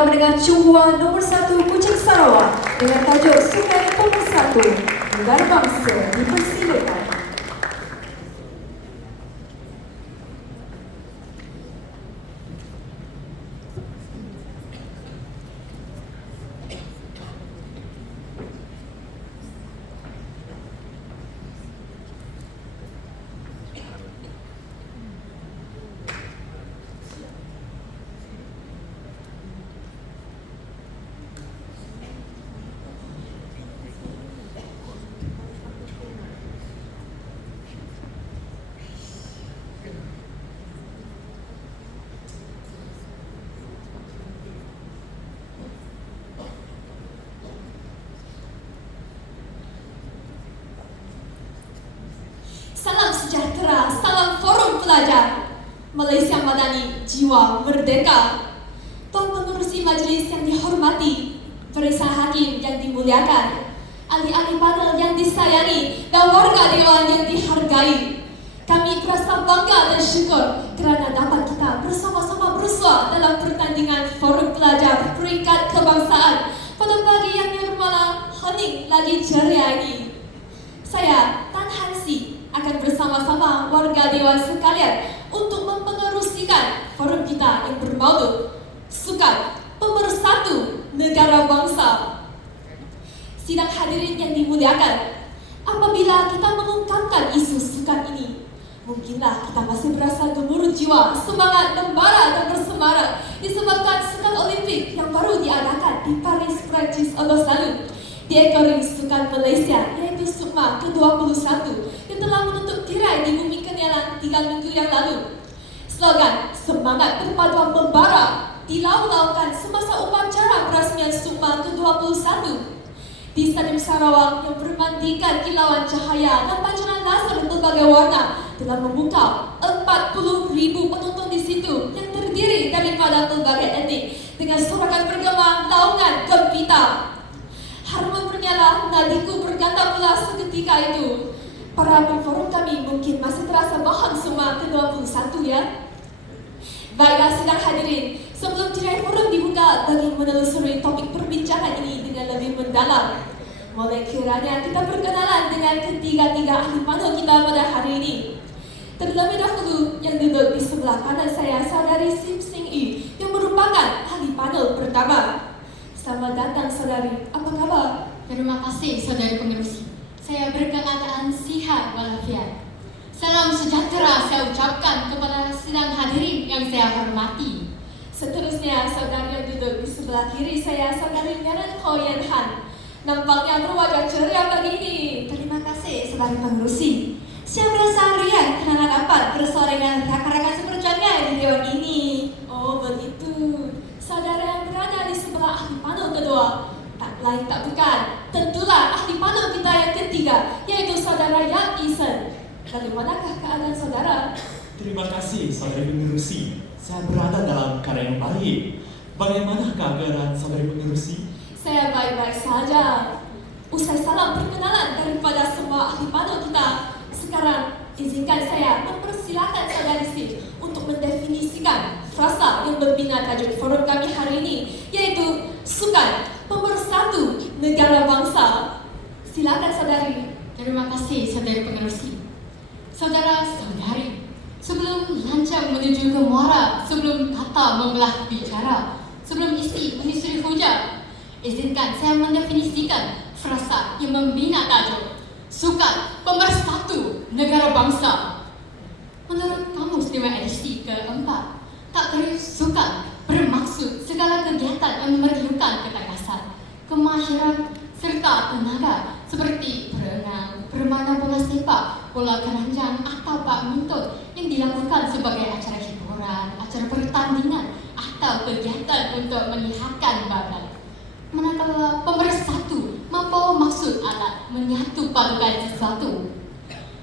Dengan Chunghua nomor 1 Kuching Sarawak dengan tajuk Sungai Pemersatu, negara bangsa dipersilakan. Salam sejahtera, salam forum pelajar Malaysia Madani, jiwa merdeka. Tuan Pengerusi Majlis yang dihormati, Perisa Hakim yang dimuliakan, ahli-ahli panel yang disayangi, dan warga dewan yang dihargai. Kami merasa bangga dan syukur kerana dapat kita bersama-sama bersua dalam pertandingan forum pelajar peringkat kebangsaan pada pagi yang nirmala, hening lagi ceria ini. Saya, Tan Hansi, akan bersama-sama warga dewan sekalian untuk mempengerusikan forum kita yang bermaudut Sukan Pemersatu Negara Bangsa. Sidang hadirin yang dimuliakan, apabila kita mengungkapkan isu sukan ini, mungkinlah kita masih berasa gemuruh jiwa, semangat membara dan bersemara disebabkan Sukan Olimpik yang baru diadakan di Paris, Perancis Ogos lalu. Diekori Sukan Malaysia, yaitu SUKMA ke-21 yang telah menutup tirai di bumi Kenyalan 3 minggu yang lalu. Slogan semangat perpaduan membara dilau-laukan semasa upacara perasmian SUKMA ke-21 di Stadium Sarawak yang bermandikan kilauan cahaya dan pancaran laser berbagai warna telah membuka 40,000 penonton di situ yang terdiri daripada pelbagai etnik dengan sorakan bergema laungan gempita. Haruman bernyala, nadiku berganda pula seketika itu. Para penforum kami mungkin masih terasa bahan SUKMA ke-21 ya. Baiklah sidang hadirin, sebelum tirai forum dibuka bagi menelusuri topik perbincangan ini dengan lebih mendalam, mulai kiranya kita perkenalan dengan ketiga-tiga ahli panel kita pada hari ini. Terlebih dahulu yang duduk di sebelah kanan saya, Saudari Sim Sing Yi, yang merupakan ahli panel pertama. Selamat datang saudari, apa kabar? Terima kasih saudari pengerusi. Saya berkeadaan sihat walafiat. Salam sejahtera saya ucapkan kepada sidang hadirin yang saya hormati. Seterusnya saudari yang duduk di sebelah kiri saya, Saudari Nyanan Ho Yan Han, nampaknya berwajah ceria pagi ini. Terima kasih saudari pengerusi. Saya merasa riang karena dapat bersua dengan rakan-rakan seperjuangan di dewan ini. Oh begitu. Saudara yang berada di sebelah ahli panel kedua, tak lain tak bukan, tentulah ahli panel kita yang ketiga, yaitu Saudara Yang Isen. Bagaimanakah keadaan saudara? Terima kasih saudari pengerusi. Saya berada dalam keadaan yang baik. Bagaimanakah keadaan saudari pengerusi? Saya baik-baik saja. Usai salam perkenalan daripada semua ahli panel kita, sekarang izinkan saya mempersilakan saudari Sim untuk mendefinisikan frasa yang membina tajuk forum kami hari ini, yaitu Sukan Pemersatu Negara Bangsa. Silakan saudari. Terima kasih saudari pengerusi. Saudara-saudari, sebelum lancang menuju ke muara, sebelum kata membelah bicara, sebelum isi menyusuri hujah, izinkan saya mendefinisikan frasa yang membina tajuk Sukan Pemersatu Negara Bangsa. Menurut Kamus Dewan edisi keempat, tak sukan bermaksud segala kegiatan yang memerlukan ketegasan, kemahiran serta tenaga seperti berenang, bermain bola sepak, bola keranjang atau badminton yang dilakukan sebagai acara hiburan, acara pertandingan atau kegiatan untuk menyihatkan badan. Manakala pemersatu membawa maksud alat menyatu padukan sesuatu.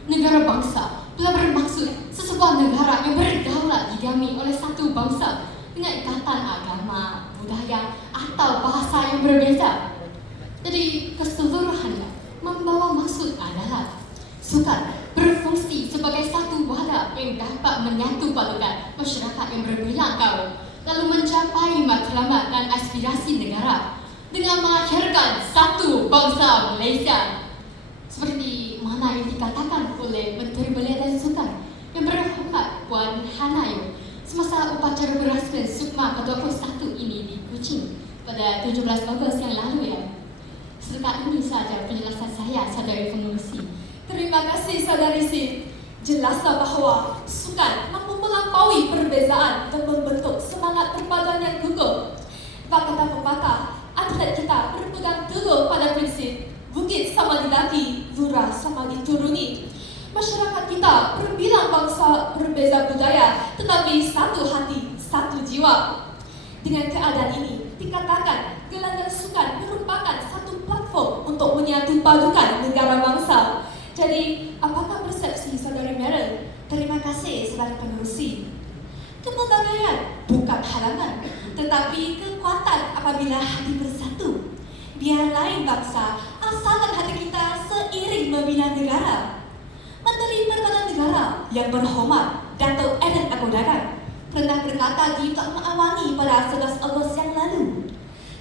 Negara bangsa telah bermaksud sesebuah negara yang berdaulat didiami oleh satu bangsa dengan ikatan agama, budaya atau bahasa yang berbeza. Jadi keseluruhannya membawa maksud adalah sukan berfungsi sebagai satu wadah yang dapat menyatu padukan masyarakat yang berbilang kaum, lalu mencapai matlamat dan aspirasi dengan mengakhirkan satu bangsa Malaysia. Seperti mana yang dikatakan oleh Menteri Belia dan Sukan yang berhormat Puan Hanayo semasa upacara berasmian SUKMA ke-21 ini di Kuching pada 17 Ogos yang lalu ya. Setakat ini saja penjelasan saya, saudari pengurusi. Terima kasih saudari Sid. Jelaslah bahawa sukan mampu melampaui perbezaan dan membentuk semangat perpaduan yang gugup. Bak kata pepatah, atlet kita berpegang teguh pada prinsip bukit sama didaki, lurah sama dituruni. Masyarakat kita berbilang bangsa berbeza budaya, tetapi satu hati, satu jiwa. Dengan keadaan ini, dikatakan gelanggang sukan merupakan satu platform untuk menyatu padukan negara bangsa. Jadi, apakah persepsi saudari Meryl? Terima kasih saudari pengerusi. Kepelbagaian bukan halangan, tetapi kekuatan apabila hati bersatu. Biar lain bangsa, asalkan hati kita seiring membina negara. Menteri Pertahanan Negara yang berhormat Dato' Aden Agodaran pernah berkata di Pelabuhan Awangi pada 11 Ogos yang lalu.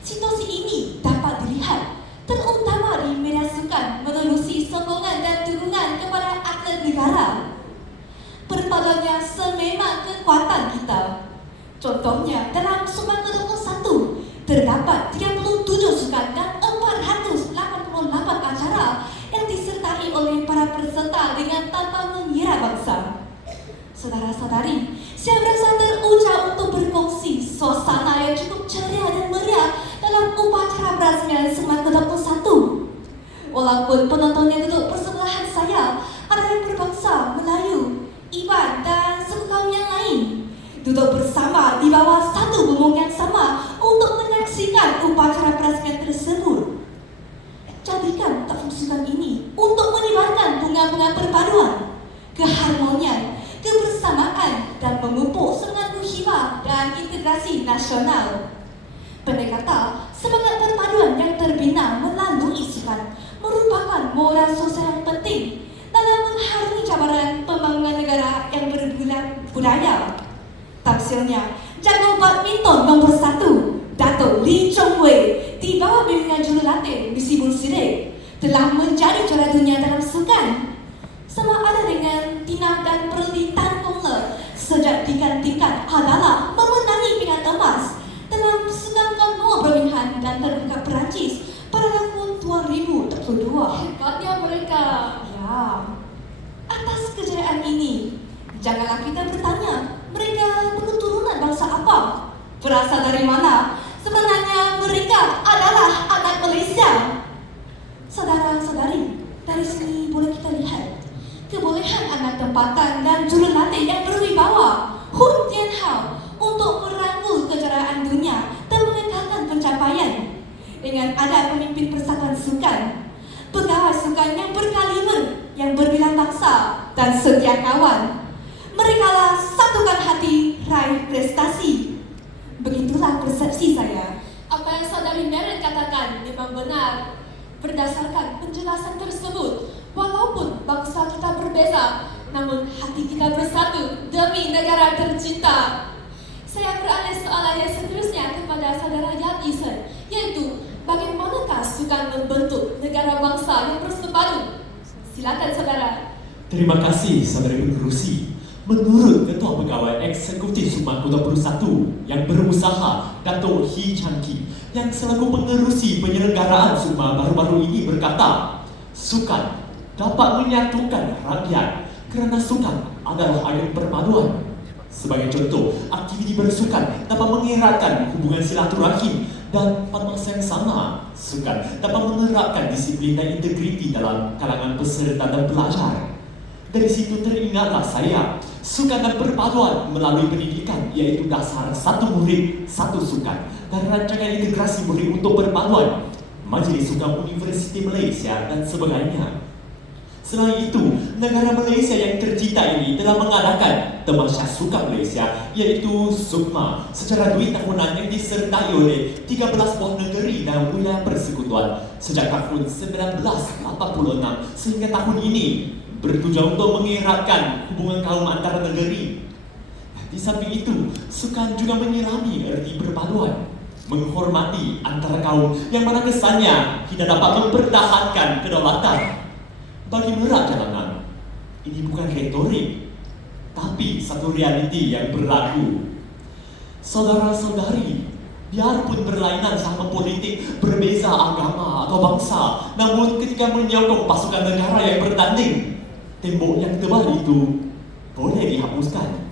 Situasi ini dapat dilihat terutama di media sukan menerusi sokongan dan dukungan kepada atlet negara. Perpaduannya sememang kekuatan kita. Contohnya, dalam SUKMA ke-21 terdapat 37 sukan dan 488 acara yang disertai oleh para peserta dengan tanpa mengira bangsa. Saudara-saudari, saya merasa terucap untuk berkongsi suasana yang cukup ceria dan meriah dalam upacara berasmian SUKMA ke-21. Walaupun penontonnya duduk bersebelahan saya, ada yang berbangsa Melayu, Iban dan suku kaum yang lain, duduk bersama di bawah satu bumbung yang sama untuk menyaksikan upacara berasmian tersebut. Jadikan platform sukan ini untuk menyebarkan bunga-bunga perpaduan, keharmonian, kebersamaan dan memupuk semangat muhibah dan integrasi nasional. Pendek kata, semangat perpaduan yang terbina melalui sukan merupakan modal sosial yang penting dalam mengharungi cabaran pembangunan negara yang berbudaya. Tafsirnya, jago badminton nombor 1, Dato' Lee Chong Wei di bawah bimbingan jurulatih Misi Bul Sidik telah menjadi juara dunia dalam sukan. Sama ada dengan Tina dan Perli Tan Kong Le sejak tingkat adalah memenangi pingat emas dalam sukan Kongo Birmingham dan terbuka Perancis pada tahun 2022. Hebatnya mereka. Ya, atas kejayaan ini, janganlah kita bertanya mereka berketurunan bangsa apa, berasal dari mana. Sebenarnya mereka adalah anak Malaysia. Saudara-saudari, dari sini boleh kita lihat kebolehan anak tempatan dan jurulatih yang berwibawa Hun Tien Hao untuk merangkul kejuaraan dunia dan mengekalkan pencapaian. Dengan ada pemimpin persatuan sukan, pegawai sukan yang berkaliber, yang berbilang bangsa dan setia kawan. Merekalah satukan hati, raih prestasi. Begitulah persepsi saya. Apa yang saudari Meryl katakan memang benar. Berdasarkan penjelasan tersebut, walaupun bangsa kita berbeza, namun hati kita bersatu demi negara tercinta. Saya beralih soalan yang seterusnya kepada saudara Yap Isen, yaitu bagaimanakah sukan membentuk negara bangsa yang bersepadu? Silakan saudara. Terima kasih saudari pengerusi. Menurut Ketua Pegawai Eksekutif SUKMA ke-21 yang berusaha, Dato' Hee Chan Kee, yang selaku pengerusi penyelenggaraan SUKMA baru-baru ini berkata, sukan dapat menyatukan rakyat kerana sukan adalah ayat perpaduan. Sebagai contoh, aktiviti bersukan dapat mengeratkan hubungan silaturahim dan pada masa yang sama, sukan dapat menerapkan disiplin dan integriti dalam kalangan peserta dan pelajar. Dari situ teringatlah saya, sukan dan perpaduan melalui pendidikan iaitu dasar satu murid, satu sukan dan rancangan integrasi murid untuk perpaduan, Majlis Sukan Universiti Malaysia dan sebagainya. Selain itu, negara Malaysia yang tercinta ini telah mengadakan Temasya Sukan Malaysia iaitu SUKMA secara 2 tahunan yang disertai oleh 13 buah negeri dan wilayah persekutuan sejak tahun 1986 sehingga tahun ini, bertujuan untuk mengeratkan hubungan kaum antara negeri. Di samping itu, sukan juga menyelami erti perpaduan. menghormati antara kaum yang mana kesannya tidak dapat mempertahankan kedaulatan. Bagi merak jalanan, ini bukan retorik, tapi satu realiti yang berlaku. Saudara-saudari, biarpun berlainan sama politik, berbeza agama atau bangsa, namun ketika menyokong pasukan negara yang bertanding, tembok yang tebal itu boleh dihapuskan.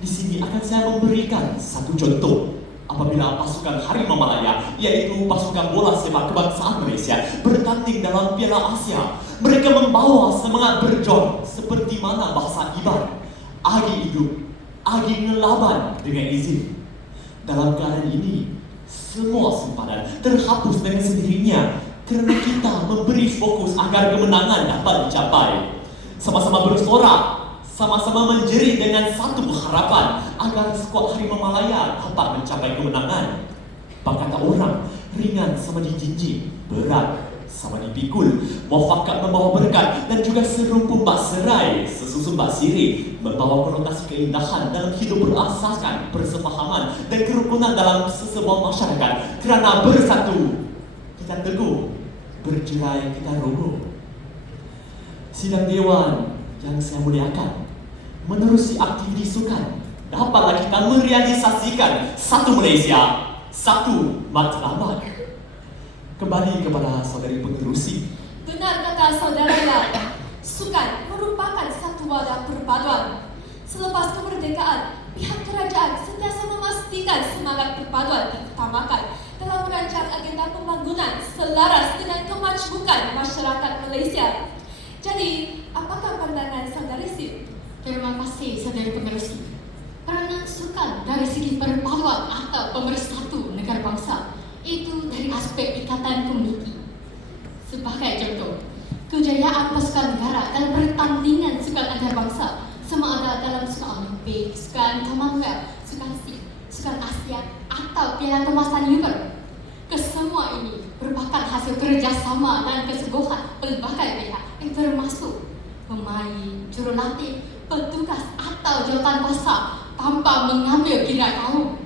Di sini akan saya memberikan satu contoh. Apabila pasukan Harimau Malaya, yaitu pasukan bola sepak kebangsaan Malaysia, bertanding dalam Piala Asia, mereka membawa semangat berjuang seperti mana bahasa Iban, agi hidup, agi ngelaban dengan izin. Dalam keadaan ini, semua sempadan terhapus dengan sendirinya kerana kita memberi fokus agar kemenangan dapat dicapai. Sama-sama bersorak, sama-sama menjerit dengan satu harapan agar skuad Harimau Malaya dapat mencapai kemenangan. Berkata orang, ringan sama dijinjing, berat sama dipikul. Muafakat membawa berkat dan juga serumpun bak serai, sesusun bak sirih, membawa konotasi keindahan dalam hidup berasaskan persefahaman dan kerukunan dalam sesebuah masyarakat. Kerana bersatu, kita teguh, bercerai kita rogoh. Sidang Dewan yang saya muliakan, menerusi aktivitas sukan, dapatlah kita merealisasikan satu Malaysia, satu matlamat. Kembali kepada saudari pengerusi. Benar kata saudara Lan, sukan merupakan satu wadah perpaduan. Selepas kemerdekaan, pihak kerajaan sentiasa memastikan semangat perpaduan diutamakan dalam merancang agenda pembangunan selaras dengan kemajukan masyarakat Malaysia. Jadi, apakah pandangan saudari Sim? Terima kasih saudari pengerusi. Kerana sukan dari segi perpaduan atau pemersatu negara bangsa, itu dari aspek ikatan komuniti. Sebagai contoh, kejayaan pasukan negara dalam pertandingan sukan antarabangsa, sama ada dalam sukan Olimpik, sukan Commonwealth, sukan SEA, sukan Asia atau Piala Kemasan Uber. Kesemua ini merupakan hasil kerjasama dan kesungguhan pelbagai pihak yang termasuk pemain, jurulatih, petugas atau jawatan kuasa tanpa mengambil kira kaum.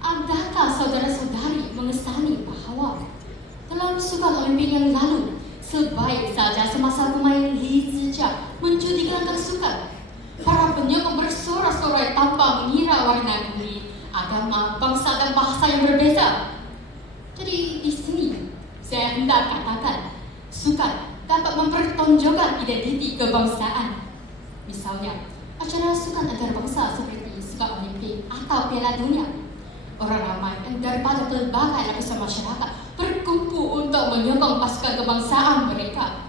Adakah saudara-saudari mengesani bahawa dalam sukan Olimpik yang lalu, sebaik saja semasa pemain Li Zijia mencuti gelanggang sukan, para penyokong bersorak-sorai tanpa mengira warna kulit, agama, bangsa dan bahasa yang berbeza. Jadi di sini saya hendak katakan, sukan dapat mempertonjolkan identiti kebangsaan. Misalnya, acara sukan antarabangsa seperti sukan Olimpik atau Piala Dunia. Orang ramai yang daripada pelbagai lapisan masyarakat berkumpul untuk menyokong pasukan kebangsaan mereka,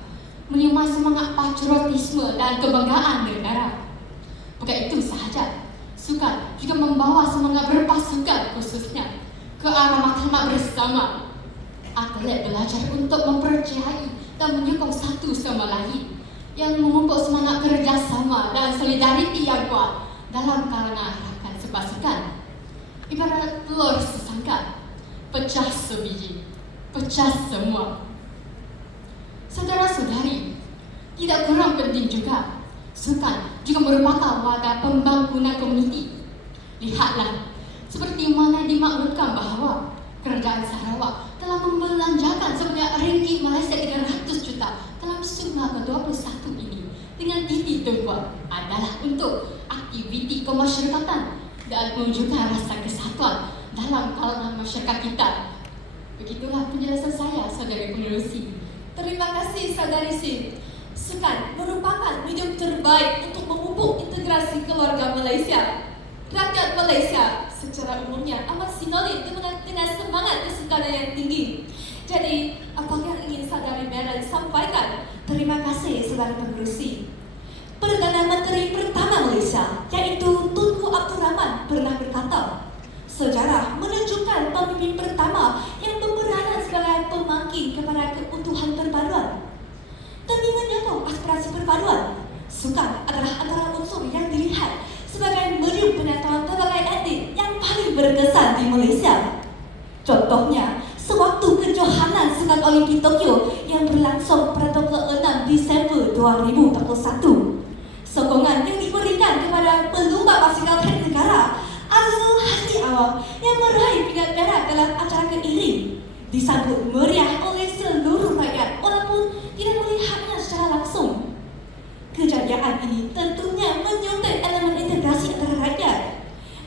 menyemai semangat patriotisme dan kebanggaan negara. Bukan itu sahaja, sukan juga membawa semangat berpasukan khususnya ke arah matlamat bersama. Atlet belajar untuk mempercayai dan menyokong satu sama lain, yang memupuk semangat kerjasama dan solidariti yang kuat dalam kalangan rakan sepasukan. Ibarat telur sesangkar, pecah sebiji, pecah semua. Saudara-saudari, tidak kurang penting juga, sukan juga merupakan wadah pembangunan komuniti. Lihatlah, seperti mana dimaklumkan bahawa Kerajaan Sarawak telah membelanjakan sebanyak ringgit Malaysia 300 juta dalam summa ke-21 ini dengan titik tumpuan adalah untuk aktiviti kemasyarakatan dan menunjukkan rasa kesatuan dalam kalangan masyarakat kita. Begitulah penjelasan saya, saudari pengerusi. Terima kasih saudari Sim. Sukan merupakan medium terbaik untuk memupuk integrasi keluarga Malaysia. Rakyat Malaysia secara umumnya amat sinonim dengan semangat kesukaran yang tinggi. Jadi, apa yang ingin saudari Meryl sampaikan? Terima kasih saudara pengerusi. Perdana Menteri pertama Malaysia, yaitu Tunku Abdul Rahman, pernah berkata, sejarah menunjukkan pemimpin pertama yang berperanan sebagai pemangkin kepada keutuhan perpaduan. Demi menyokong aspirasi perpaduan, sukan adalah antara unsur yang dilihat sebagai medium penyatuan pelbagai etnik yang paling berkesan di Malaysia. Contohnya, sewaktu kejohanan sukan Olimpik Tokyo yang berlangsung pada 6 Disember 2021. Sokongan yang diberikan kepada pelumba basikal track negara Azul Hasni Awang yang meraih pingat perak dalam acara keiring disambut meriah oleh seluruh rakyat walaupun tidak melihatnya secara langsung. Kejayaan ini tentunya menyuntik elemen integrasi antara rakyat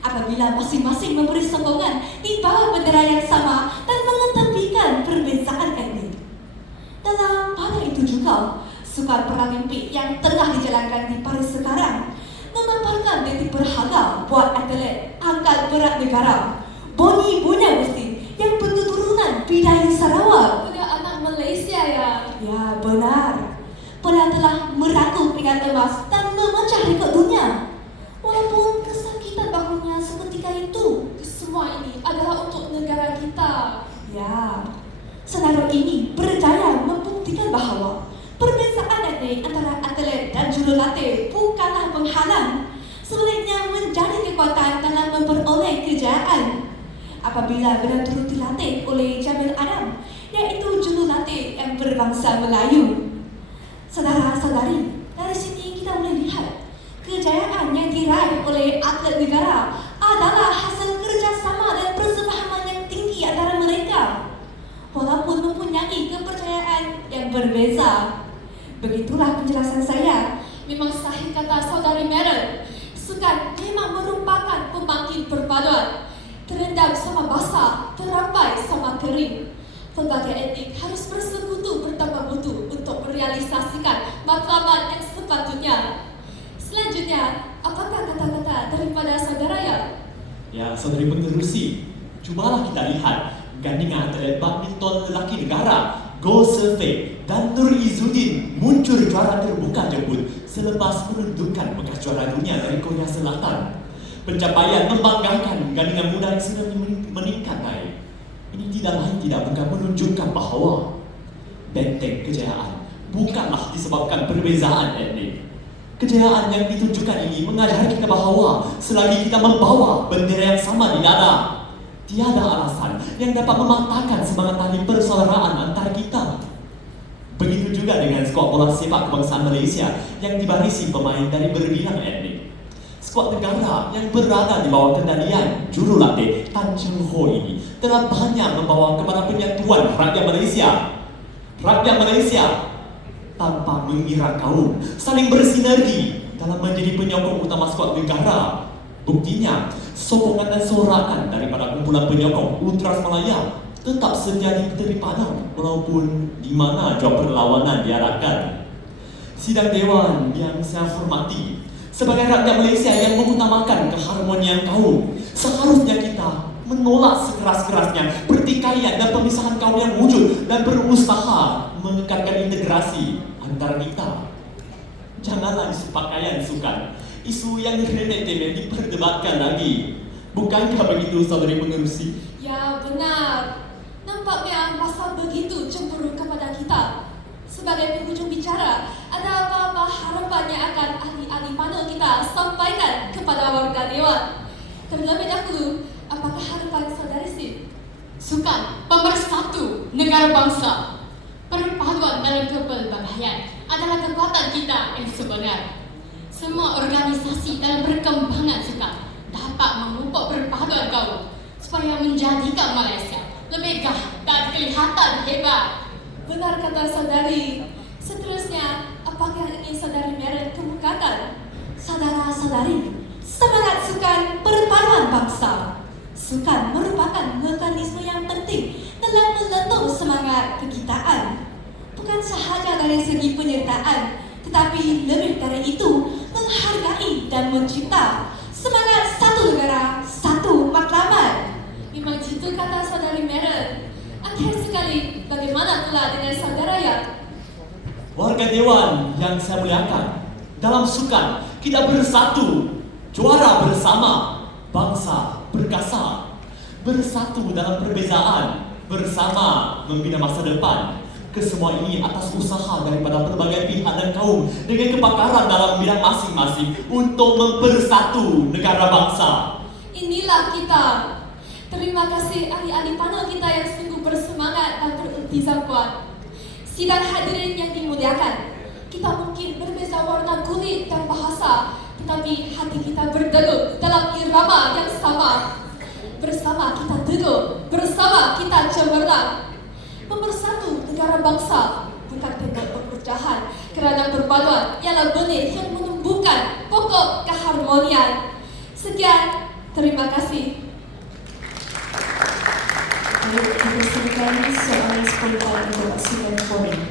apabila masing-masing memberi sokongan di bawah bendera yang sama dan mengetepikan perbezaan etnik. Dalam pada itu juga, Sukan Paralimpik yang tengah dijalankan di Paris sekarang memaparkan detik berharga buat atlet angkat berat negara Boni Bonyagusti yang berketurunan Bidayuh Sarawak. Budak anak Malaysia ya. Ya, benar. Pernah telah merangkul peringkat emas dan memecah rekod dunia. Walaupun kesakitan bahunya seketika itu. Semua ini adalah untuk negara kita. Ya, senario ini berjaya membuktikan bahawa perbezaan etnik antara atlet dan jurulatih bukanlah penghalang, sebaliknya menjadi kekuatan dalam memperoleh kejayaan. Apabila benar turut dilatih oleh Jamil Adam, iaitu jurulatih yang berbangsa Melayu. Saudara-saudari, dari sini kita boleh lihat kejayaan yang diraih oleh atlet negara adalah hasil kerjasama dan persefahaman yang tinggi antara mereka, walaupun mempunyai kepercayaan yang berbeza. Begitulah penjelasan saya. Memang sahih kata saudari Meryl. Sukan memang merupakan pembangkit perpaduan. Terendam sama basah, terambai sama kering. Pelbagai etnik harus bersekutu bertambah mutu untuk merealisasikan matlamat yang sepatutnya. Selanjutnya, apakah kata-kata daripada saudara ya? Ya, saudari pengerusi, cubalah kita lihat gandingan atlet badminton lelaki negara Go Survey dan Nur Izzuddin muncul juara terbuka jemput selepas menundukkan bekas juara dunia dari Korea Selatan. Pencapaian membanggakan gandingan muda yang sedang meningkat naik. Ini tidak lain tidak bukan menunjukkan bahawa benteng kejayaan bukanlah disebabkan perbezaan etnik. Kejayaan yang ditunjukkan ini mengajari kita bahawa selagi kita membawa bendera yang sama di dada, tiada alasan yang dapat mematahkan semangat tali persaudaraan antara kita. Begitu juga dengan skuad bola sepak kebangsaan Malaysia yang dibarisi pemain dari berbilang etnik. Skuad negara yang berada di bawah kendalian jurulatih Tan Cheng Ho ini telah banyak membawa kepada penyatuan rakyat Malaysia. Rakyat Malaysia tanpa mengira kaum saling bersinergi dalam menjadi penyokong utama skuad negara. Buktinya, sokongan dan sorakan daripada kumpulan penyokong Ultras Malaya tetap setia di tepi padang walaupun di mana jauh perlawanan diarahkan. Sidang Dewan yang saya hormati, sebagai rakyat Malaysia yang mengutamakan keharmonian kaum, seharusnya kita menolak sekeras-kerasnya pertikaian dan pemisahan kaum yang wujud dan berusaha mengekatkan integrasi antara kita. Janganlah isu pakaian sukan, isu yang remeh-temeh diperdebatkan lagi. Bukankah begitu, saudari pengerusi? Ya, benar. Nampaknya masa begitu cemburu kepada kita. Sebagai penghujung bicara, ada apa-apa harapannya akan ahli-ahli panel kita sampaikan kepada warga Dewan? Terlebih dahulu, apakah harapan saudari Sid? Sukan pemersatu negara bangsa. Perpaduan dalam kepelbagaian adalah kekuatan kita yang sebenar. Semua organisasi dalam perkembangan sukan dapat memupuk perpaduan kaum supaya menjadikan Malaysia lebih gah dan kelihatan hebat. Benar kata saudari. Seterusnya, apakah yang ingin saudari Meryl kemukakan? Saudara-saudari, semangat sukan perpaduan bangsa. Sukan merupakan mekanisme yang penting dalam meletup semangat kegitaan. Bukan sahaja dari segi penyertaan, tetapi lebih dari itu, menghargai dan mencipta semangat satu negara, satu matlamat. Memang itu kata saudari Meryl. Akhir sekali, bagaimana pula dengan saudara ya? Warga Dewan yang saya muliakan, dalam sukan kita bersatu, juara bersama, bangsa berkasa, bersatu dalam perbezaan, bersama membina masa depan. Kesemua ini atas usaha daripada pelbagai pihak dan kaum dengan kepakaran dalam bidang masing-masing untuk mempersatu negara bangsa. Inilah kita. Terima kasih ahli-ahli panel kita yang sungguh bersemangat dan beriltizam kuat. Sidang hadirin yang dimuliakan, kita mungkin berbeza warna kulit dan bahasa, tetapi hati kita berdegup dalam irama yang sama. Bersama kita teguh, bersama kita cemerlang. Pemersatu negara bangsa bukan tembok perpecahan, kerana perpaduan ialah benih yang menumbuhkan pokok keharmonian. Sekian, terima kasih. Kita silakan soalan spontan untuk Pak Forum.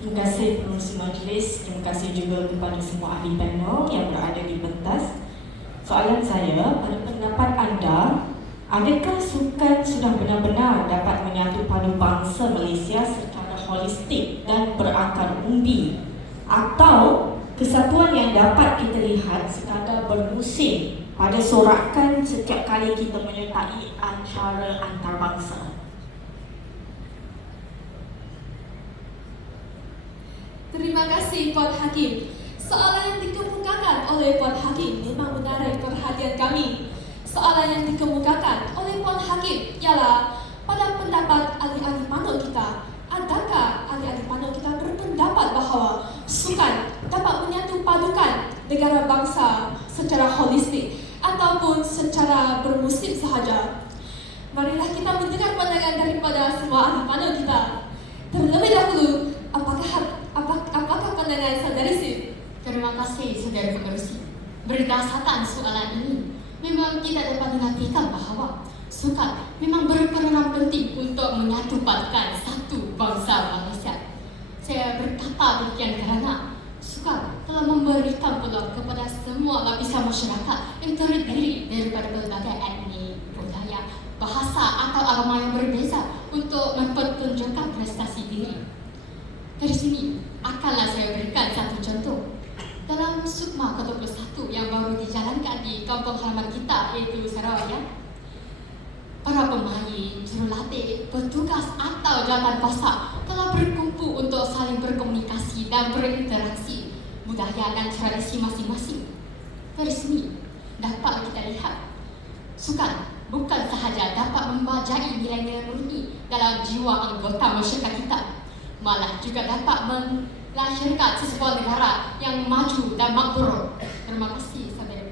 Terima kasih pengurusi majlis, terima kasih juga kepada semua ahli panel yang berada di pentas. Soalan saya, pada pendapat anda, adakah sukan sudah benar-benar dapat menyatu padu bangsa Malaysia secara holistik dan berakar umbi, atau kesatuan yang dapat kita lihat sekadar bermusim pada sorakan setiap kali kita menyertai acara antarabangsa? Terima kasih Puan Hakim. Soalan yang dikemukakan oleh Puan Hakim memang menarik perhatian kami. Soalan yang dikemukakan oleh Puan Hakim ialah pada pendapat ahli-ahli panel kita, adakah ahli-ahli panel kita berpendapat bahawa sukan dapat menyatu padukan negara bangsa secara holistik ataupun secara bermusim sahaja? Marilah kita mendengar pandangan daripada semua ahli panel kita. Terlebih dahulu, apakah pandangan Saudari Sim? Terima kasih saudara pengerusi. Berdasarkan soalan ini, memang tidak dapat dinafikan bahawa sukan memang berperanan penting untuk menyatupakan satu bangsa Malaysia. Saya berkata demikian kerana sukan telah memberikan peluang kepada semua lapisan masyarakat yang terdiri daripada berbagai etnik, budaya, bahasa atau agama yang berbeza untuk mempertunjukkan prestasi diri. Dari sini, akanlah saya berikan satu contoh. Dalam Sukma ke-21 yang baru dijalankan di kampung halaman kita, iaitu Sarawak, para pemain, jurulatih, petugas atau jawatan pasar telah berkumpul untuk saling berkomunikasi dan berinteraksi budaya dan tradisi masing-masing. Dari sini, dapat kita lihat, sukan bukan sahaja dapat membajai nilai-nilai murni dalam jiwa anggota masyarakat kita, malah juga dapat melahirkan sebuah negara yang maju dan makmur. Terima kasih, saudara.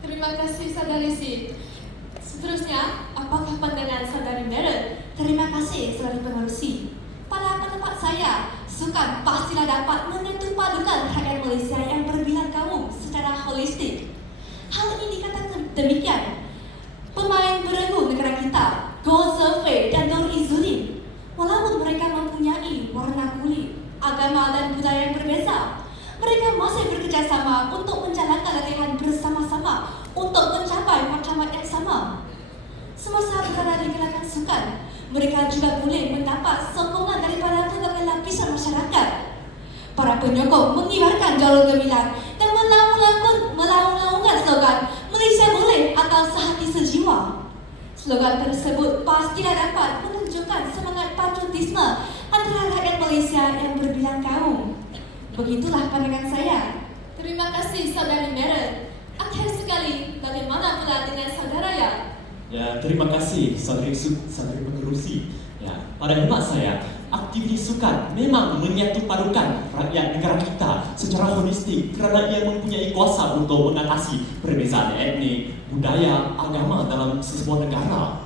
Terima kasih Saudari Sim. Seterusnya, apakah pandangan Saudari Maren? Terima kasih Saudari Pengerusi. Pada pendapat saya, sukan pastilah dapat menyatu padukan rakyat Malaysia yang berbilang kaum secara holistik. Hal ini dikatakan demikian pemain beregu negara kita, Goh Zafir dan Nur Izzuddin, walaupun mereka mempunyai warna kulit, agama dan budaya yang berbeza, mereka masih bekerjasama untuk menjalankan latihan bersama-sama untuk mencapai matlamat yang sama. Semasa berada di gerakan sukan, mereka juga boleh mendapat sokongan daripada pelbagai lapisan masyarakat. Para penyokong mengibarkan jalur gemilang dan melaung-laungkan slogan Malaysia boleh atau sehati sejiwa. Slogan tersebut pastilah dapat menunjukkan semangat patriotisme antara rakyat Malaysia yang berbilang kaum. Begitulah pandangan saya. Terima kasih Saudari Maren. Akhir sekali, bagaimana pula dengan saudara ya? Ya, terima kasih saudari pengerusi. Ya, pada hemat saya, aktivitas sukan memang menyatu padukan rakyat negara kita secara holistik kerana ia mempunyai kuasa untuk mengatasi perbezaan etnik, budaya, agama dalam sebuah negara.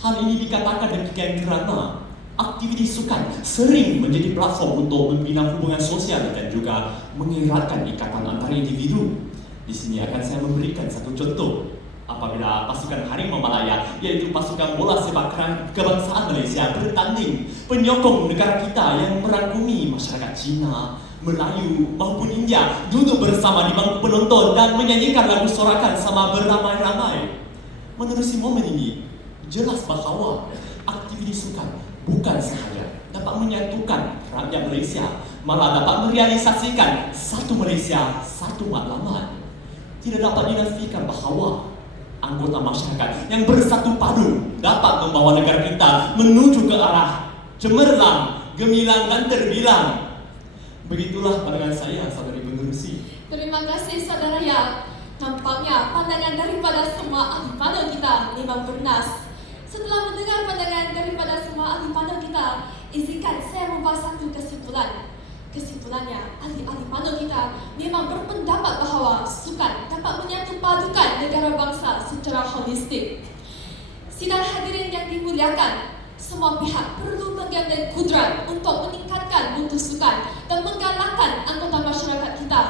Hal ini dikatakan demikian kerana aktivitas sukan sering menjadi platform untuk membina hubungan sosial dan juga mengeratkan ikatan antara individu. Di sini akan saya memberikan satu contoh. Apabila pasukan Harimau Malaya, iaitu pasukan bola sepak kebangsaan Malaysia bertanding, penyokong negara kita yang merangkumi masyarakat Cina, Melayu maupun India duduk bersama di bangku penonton dan menyanyikan lagu sorakan sama beramai-ramai. Menerusi momen ini, jelas bahawa aktivitas sukan bukan sahaja dapat menyatukan rakyat Malaysia, malah dapat merealisasikan satu Malaysia, satu matlamat. Tidak dapat dinafikan bahawa anggota masyarakat yang bersatu padu dapat membawa negara kita menuju ke arah cemerlang, gemilang dan terbilang. Begitulah pandangan saya, saudari pengerusi. Terima kasih saudara ya. Nampaknya pandangan daripada semua ahli panel kita memang bernas. Setelah mendengar pandangan daripada semua ahli panel kita, izinkan saya membuat satu kesimpulan. Kesimpulannya, ahli-ahli panel kita memang berpendapat bahawa sukan dapat menyatu padukan negara bangsa secara holistik. Sidang hadirin yang dimuliakan, semua pihak perlu menggandeng kudrat untuk meningkatkan mutu sukan dan menggalakkan anggota masyarakat kita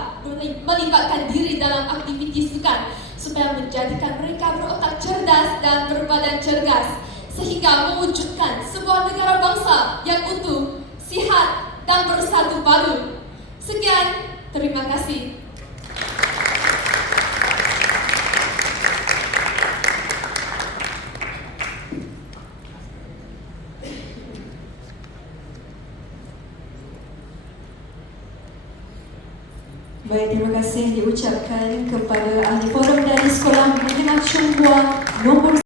melibatkan diri dalam aktiviti sukan supaya menjadikan mereka berotak cerdas dan berbadan cergas sehingga mewujudkan sebuah negara bangsa yang utuh, sihat dan bersatu padu. Sekian, terima kasih. Baik, terima kasih diucapkan kepada ahli forum dari Sekolah Menengah Chonghua nombor